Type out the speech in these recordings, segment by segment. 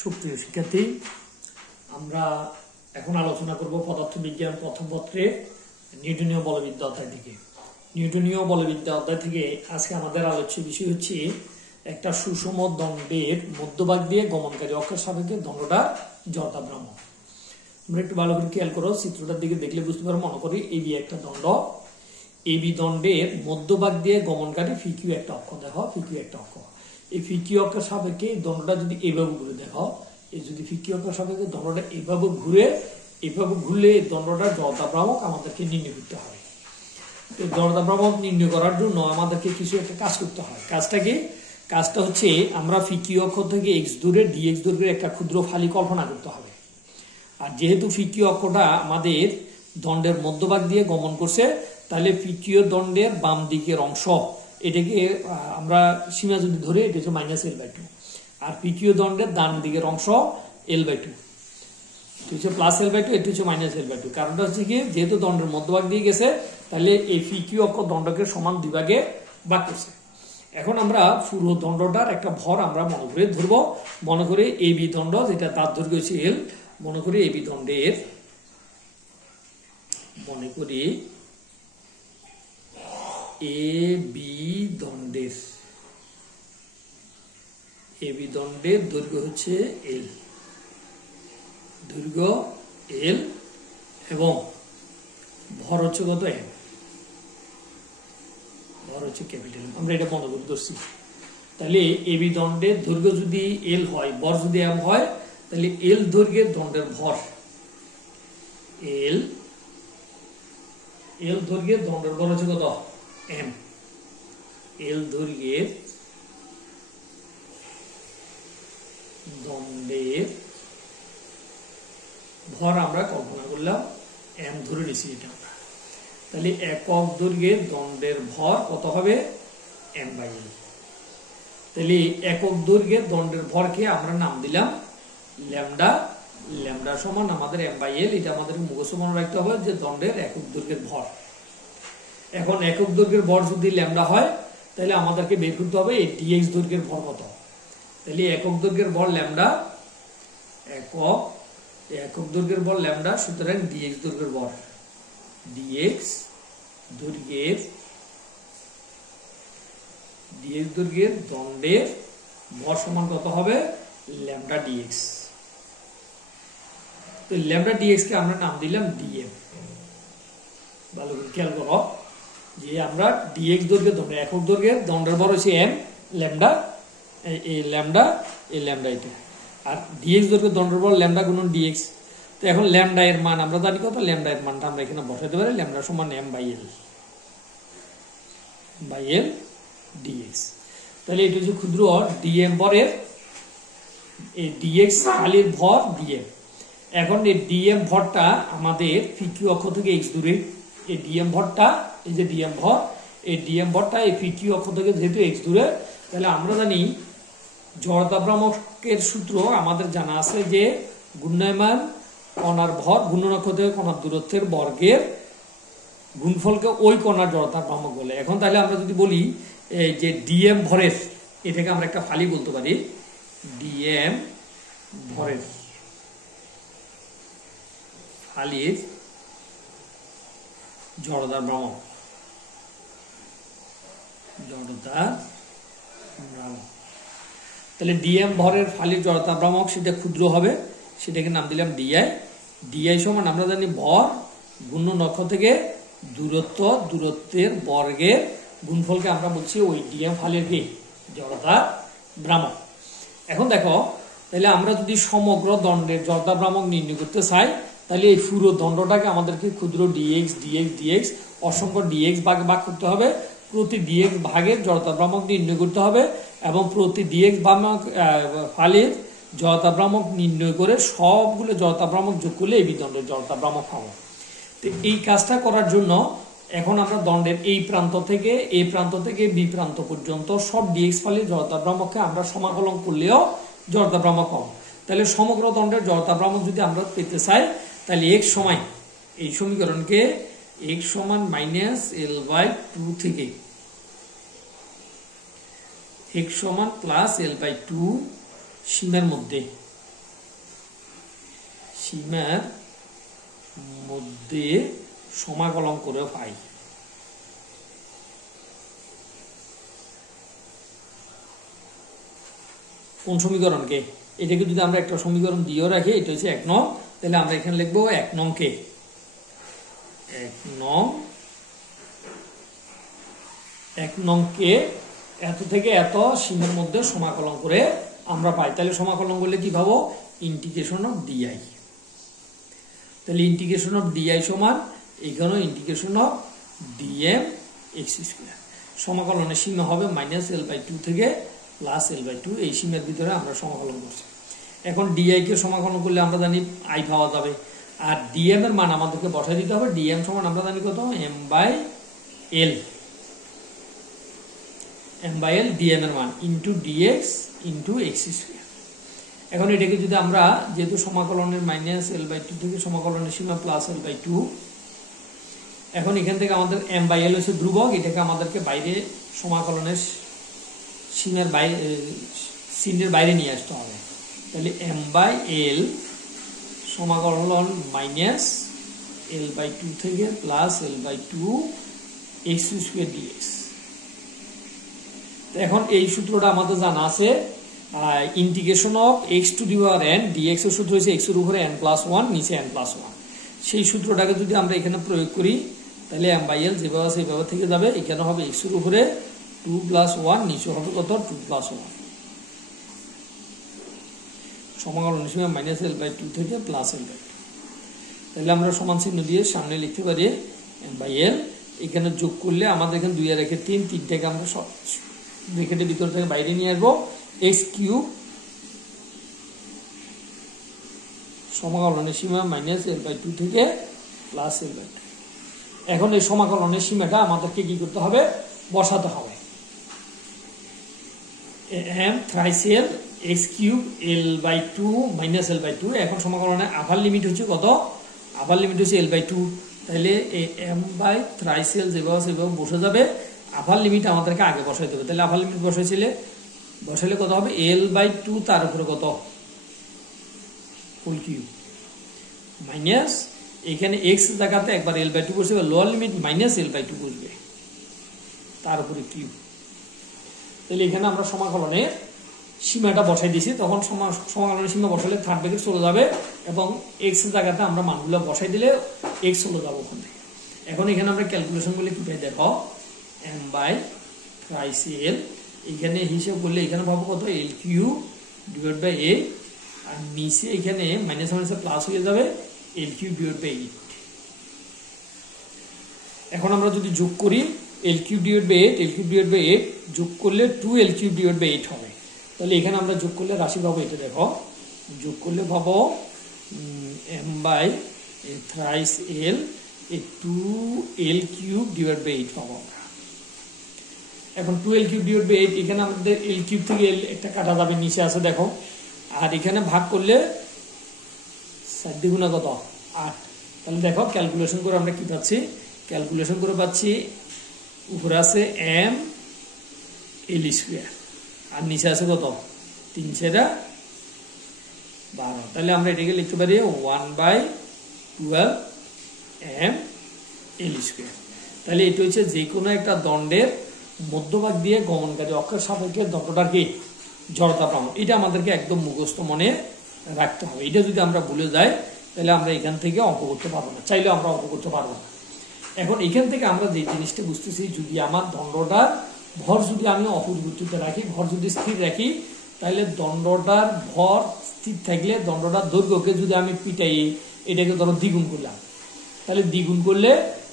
সুপ্রিয় শিক্ষার্থী, আমরা এখন আলোচনা করব পদার্থবিজ্ঞান প্রথম পত্রে নিউটনীয় বলবিদ্যা অধ্যায় থেকে। নিউটনীয় বলবিদ্যা অধ্যায় থেকে আজকে আমাদের আলোচ্য বিষয় হচ্ছে একটা সুষম দণ্ডের মধ্যভাগ দিয়ে গমনকারী অক্ষের সাপেক্ষে দণ্ডটা জড়তা ভ্রামক। তোমরা একটু ভালো করে খেয়াল করো, চিত্রটার দিকে দেখলে বুঝতে পারো। মনে করি এবি একটা দণ্ড, এবি দণ্ডের মধ্যভাগ দিয়ে গমনকারী ফিকিউ একটা অক্ষ। দেখো ফিকিউ একটা অক্ষ, এই ফিকিউ অক্ষের সাপেক্ষে দণ্ডটা যদি এইভাবে ঘুরে, দেখো এই যদি ফিকিউ অক্ষের সাপেক্ষে দণ্ডটা এইভাবে ঘুরলে এই দণ্ডটা জড়তা ভ্রামক আমাদেরকে নির্ণয় করতে হবে। তো জড়তা ভ্রামক নির্ণয় করার জন্য আমাদেরকে কিছু একটা কাজ করতে হয়। কাজটা কি? কাজটা হচ্ছে আমরা ফিকিউ অক্ষ থেকে এক্স দূরে ডিএক্স দূরে একটা ক্ষুদ্র ফালি কল্পনা করতে হবে। আর যেহেতু ফিকিউ অক্ষটা আমাদের দণ্ডের মধ্যভাগ দিয়ে গমন করছে, তাহলে ফিকিউ দণ্ডের বাম দিকের অংশ, এটাকে আমরা সীমা যদি ধরে, এটা হচ্ছে -L/2, আর পিকিউ দণ্ডের ডান দিকের অংশ L/2, এটা হচ্ছে +L/2, এটা হচ্ছে -L/2। কারণটা হচ্ছে কি, যেহেতু দণ্ডের মধ্যভাগ দিয়ে গেছে, তাহলে এই পিকিউ অক্ষ দণ্ডকে সমান দুই ভাগে ভাগ করছে। এখন আমরা পুরো দণ্ডটার একটা ভর আমরা মনে করে ধরবো। মনে করে এবি দণ্ড, যেটা তার দৈর্ঘ্য হচ্ছে L, মনে করি এবি দণ্ডের, মনে করি এবি দণ্ডের দৈর্ঘ্য হচ্ছে L, দৈর্ঘ্য L এবং ভর হচ্ছে কত? M, ভর হচ্ছে ক্যাপিটাল। আমরা এটা মনে করে ধরছি। তাহলে এবি দণ্ডের দৈর্ঘ্য যদি L হয়, ভর যদি M হয়, তাহলে L দৈর্ঘ্যের দণ্ডের ভর, L দৈর্ঘ্যের দণ্ডের ভর হচ্ছে কত? M। L দৈর্ঘ্যের দণ্ডের ভর আমরা কল্পনা করলাম M ধরে নিছি এটা আমরা। তাহলে একক দৈর্ঘ্যের দণ্ডের ভর কত হবে? M/L। তাহলে একক দৈর্ঘ্যের দণ্ডের ভরকে আমরা নাম দিলাম ল্যামডা। ল্যামডা সমান আমাদের M/L। এটা আমাদের মুখস্থ মনে রাখতে হবে যে দণ্ডের একক দৈর্ঘ্যের ভর। এখন একক দৈর্ঘ্যের ভর যদি ল্যামডা হয়, তাহলে আমাদেরকে বের করতে হবে এই ডিএক্স দৈর্ঘ্যের ভর কত। তাহলে একক দৈর্ঘ্যের ভর ল্যামডা, একক দৈর্ঘ্যের ভর ল্যামডা, সুতরাং ডিএক্স দৈর্ঘ্যের ভর, ডিএক্স দৈর্ঘ্যের দণ্ডের ভর সমান কত হবে? Lambda DX. তো ল্যামডা ডিএক্স কে আমরা নাম দিলাম ডিএম। ভালো করে খেয়াল করো যে আমরা ডিএক্স দৈর্ঘ্যের দণ্ড, একক দৈর্ঘ্যের দণ্ডের ভর হচ্ছে M, ল্যামডা, এই ল্যামডা এটা, আর ডিএক্স দৈর্ঘ্যের দণ্ডের ভর ল্যামডা গুণন ডিএক্স। তো এখন ল্যামডা এর মান আমরা জানি কত? ল্যামডা এর মানটা আমরা এখানে বসাতে পারি, ল্যামডা সমান M/L ডিএক্স। তাহলে এটা হচ্ছে ক্ষুদ্র ডিএম ভরের, এই ডিএক্স খালির ভর ডিএম। এখন এই ডিএম ভরটা আমাদের পিকিউ অক্ষ থেকে এক্স দূরে, এই ডিএম ভরটা, এই যে ডিএম ভর, এই ডিএম ভরটা এই পিকিউ অক্ষ থেকে যেহেতু এক্স দূরে, তাহলে আমরা জানি জড়তা ভ্রামকের সূত্র আমাদের জানা আছে যে ঘূর্ণায়মান কণার ভর ঘূর্ণন অক্ষ থেকে কণার দূরত্বের বর্গের গুণফলকে ওই কণার জড়তা ভ্রামক বলে। এখন তাহলে আমরা যদি বলি এই যে ডিএম ভরের, এটাকে আমরা একটা ফালি বলতে পারি, ডিএম ভরের ফালির জড়তা ভ্রামক, তাহলে ডিএম ভরের ফালির জড়তা ভ্রামক সেটা ক্ষুদ্র হবে, সেটাকে নাম দিলাম ডিআই। ডিআই সমান আমরা জানি ভর গুণন অক্ষ থেকে দূরত্বের বর্গের গুণফলকে আমরা বলছি ওই ডিএম ফালির কি জড়তা ভ্রামক। এখন দেখো, তাহলে আমরা যদি সমগ্র দণ্ডের জড়তা ভ্রামক নির্ণয় করতে চাই, তাহলে এই পুরো দণ্ডটাকে আমাদেরকে ক্ষুদ্র ডিএক্স অসংখ্য ডিএক্স ভাগে ভাগ করতে হবে। প্রতি ডিএক্স ভাগের জড়তা ভ্রামক নির্ণয় করতে হবে এবং প্রতি ডিএক্স ফালির জড়তা ভ্রামক নির্ণয় করে সবগুলো জড়তা ভ্রামক যোগ করলে এবি দণ্ডের জড়তা ভ্রামক পাবো। তো এই কাজটা করার জন্য এখন আমরা দণ্ডের এই প্রান্ত থেকে বি প্রান্ত পর্যন্ত সব ডিএক্স ফালির জড়তা ভ্রামককে আমরা সমাকলন করলেও জড়তা ভ্রামক পাবো। তাহলে সমগ্র দণ্ডের জড়তা ভ্রামক যদি আমরা পেতে চাই, তাহলে x সমান, এই সমীকরণকে x সমান -L/2 থেকে x সমান +L/2 সীমার মধ্যে সীমার মধ্যে সমাকলন করে পাই। কোন সমীকরণকে? এটাকে যদি আমরা একটা সমীকরণ দিয়েও রাখি, এটা হচ্ছে 1 নং, তাহলে আমরা এখানে লিখবো 1 নংকে 1 নংকে এত থেকে এত সীমার মধ্যে সমাকলন করে আমরা পাই। তাহলে সমাকলন করলে কি পাবো? Integration of DI. তাহলে ইন্টিগ্রেশন অফ ডিআই সমান এখানেও integration of DM x square. সমাকলনের সীমা হবে -l/2 থেকে +l/2, এই সীমার ভিতরে আমরা সমাকলন করছি। এখন ডিআই কে সমাকলন করলে আমরা জানি আই পাওয়া যাবে, আর ডিএম এর মান আমাদেরকে বসাই দিতে হবে। ডিএম সমান আমরা জানি কত? m/l ডিএম এর মান into DX into X square. এখন এটাকে যদি আমরা, যেহেতু সমাকলনের -l/2 থেকে সমাকলনের সীমা +l/2, এখন এখান থেকে আমাদের m/l হচ্ছে ধ্রুবক, এটাকে আমাদেরকে বাইরে সমাকলনের সীমার বাইরে, চিহ্নের বাইরে নিয়ে আসতে হবে। তাহলে m/l সমাকলন -l/2 থেকে +l/2 এক্স স্কোয়ার ডিএক্স। এখন এই সূত্রটা আমাদের জানা আছে, integration of x to the power n dx এর সূত্র হচ্ছে x এর উপরে n+1, নিচে n+1। সেই সূত্রটাকে যদি আমরা এখানে প্রয়োগ করি, তাহলে m/l যেভাবে আছে এইভাবে থেকে যাবে। এখানে হবে x এর উপরে 2+1, নিচে হবে কত? 2+1। সমাকলন সীমা -l/2 থেকে +l/2। তাহলে আমরা সমান চিহ্ন দিয়ে সামনে লিখতে পারি m/l। এখানে যোগ করলে আমাদের এখানে 2 আর 1 3, 3টাকে আমরা ব্র্যাকেটের ভিতর থেকে বাইরে নিয়ে আসবো। x³ সমাকলনের সীমা -l/2 থেকে +l/2। এখন এই সমাকলনের সীমাটা আমাদেরকে কি করতে হবে? বসাতে হবে। m thrice l x³ l/2 -l/2। এখন সমাকলনের আপার লিমিট হচ্ছে কত? আপার লিমিট হচ্ছে l/2। তাহলে এই m/thrice l যেভাবে সেভাবে বসে যাবে। আপার লিমিট আমাদেরকে আগে বসাইতে হবে। তাহলে আপার লিমিট বসাইলে কত হবে? l/2 তার উপরে কত? হোল কিউব মাইনাস, এখানে x জায়গাতে একবার l/2 বসবে, লোয়ার লিমিট -l/2 বসবে, তার উপরে কিউব। তাহলে এখানে আমরা সমাকলনের সীমাটা বসাই দিয়েছি। তখন সমাকলনের সীমা বসালে থার্ড ব্র্যাকেট চলে যাবে এবং x জায়গাতে আমরা মানগুলো বসাই দিলে x চলে যাবে ওখানে। এখন এখানে আমরা ক্যালকুলেশন করলে কি পাই? দেখো m/thrice l, এখানে হিসাব করলে এখানে পাবো কত? l³/8, আর নিচে এখানে মাইনাস মাইনাসে প্লাস হয়ে যাবে l³/8। এখন আমরা যদি যোগ করি l³/8 যোগ করলে 2l³/8 হবে। তাহলে এখানে আমরা যোগ করলে রাশি পাবো, এটা দেখো, যোগ করলে পাবো m/thrice l 2l³/8 পাবো আমরা। এখন 2l³/8, এখানে আমাদের l³ থেকে l একটা কাটা যাবে, নিচে আছে দেখো, আর এখানে ভাগ করলে 4 দ্বিগুণা কত? 8। তাহলে দেখো ক্যালকুলেশন করে আমরা কি পাচ্ছি? ক্যালকুলেশন করে পাচ্ছি উপরে আছে m/l², আর নিচে আছে কত? 3×12। তাহলে আমরা এটাকে লিখতে পারি 1/12 m/l²। তাহলে এটা হচ্ছে যে কোনো একটা দণ্ডের মধ্যভাগ দিয়ে গমনকারী অক্ষের সাপেক্ষে দণ্ডটার কি জড়তা প্রমাণ। এটা আমাদেরকে একদম মুখস্থ মনে রাখতে হবে। এটা যদি আমরা ভুলে যাই তাহলে আমরা এখান থেকে অঙ্ক করতে পারবো না, চাইলে আমরা অঙ্ক করতে পারবো না। এখন এখান থেকে আমরা যে জিনিসটা বুঝতেছি, যদি আমার দণ্ডটার ভর যদি আমি অপরিবর্তিত রাখি, ভর যদি স্থির রাখি, তাহলে দণ্ডটার ভর স্থির থাকলে দণ্ডটার দৈর্ঘ্যকে যদি আমি পিটাই, এটাকে ধরো দ্বিগুণ করলাম, তাহলে দ্বিগুণ করলে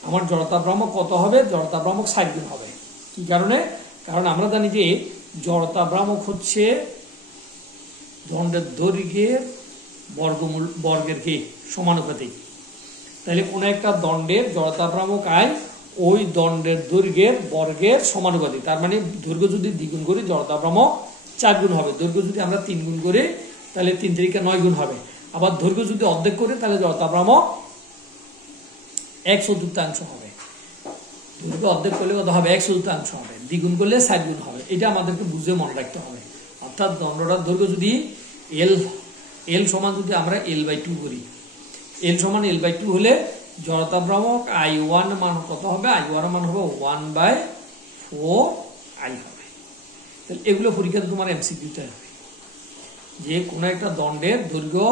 আমার জড়তা ভ্রামক কত হবে? জড়তা ভ্রামক 60 গুণ হবে। কি কারণে? কারণ আমরা জানি যে জড়তা ভ্রামক হচ্ছে দণ্ডের দৈর্ঘ্যের বর্গের কি সমানুপাতিক। তাহলে কোন একটা দণ্ডের জড়তা ভ্রামক আয় ওই দণ্ডের দৈর্ঘ্যের বর্গের সমানুপাতিক। তার মানে দৈর্ঘ্য যদি দ্বিগুণ করি জড়তা ভ্রামক 4 গুণ হবে, দৈর্ঘ্য যদি আমরা 3 গুণ করি তাহলে 3 3 9 গুণ হবে। আবার দৈর্ঘ্য যদি অর্ধেক করি তাহলে জড়তা ভ্রামক 1/4 হবে। দৈর্ঘ্য অর্ধেক করলে কত হবে? 1/4 হবে। দ্বিগুণ করলে 4 গুণ হবে। এটা আমাদেরকে বুঝে মনে রাখতে হবে। অর্থাৎ দণ্ডটার দৈর্ঘ্য যদি l সমান যদি আমরা l/2 করি, এল সমান L/2 হলে জড়তা ভ্রামক I1 মান কত হবে? I1 মান হবে 1/4I হবে। তাহলে এগুলো পরীক্ষাতে তোমার এমসিকিউতে হবে যে কোন একটা দণ্ডের দৈর্ঘ্য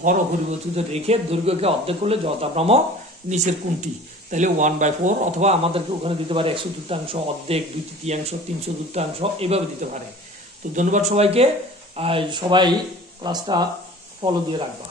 ভর অপরিবর্তিত রেখে দৈর্ঘ্যকে অর্ধেক করলে জড়তা ভ্রামক নিচের কোনটি? তাহলে 1/4 অথবা আমাদেরকে ওখানে দিতে পারে 100/3 অর্ধেক, 2/3, 300/3 এভাবে দিতে পারে। তো ধন্যবাদ সবাইকে। সবাই ক্লাসটা ফলো দিয়ে রাখবা।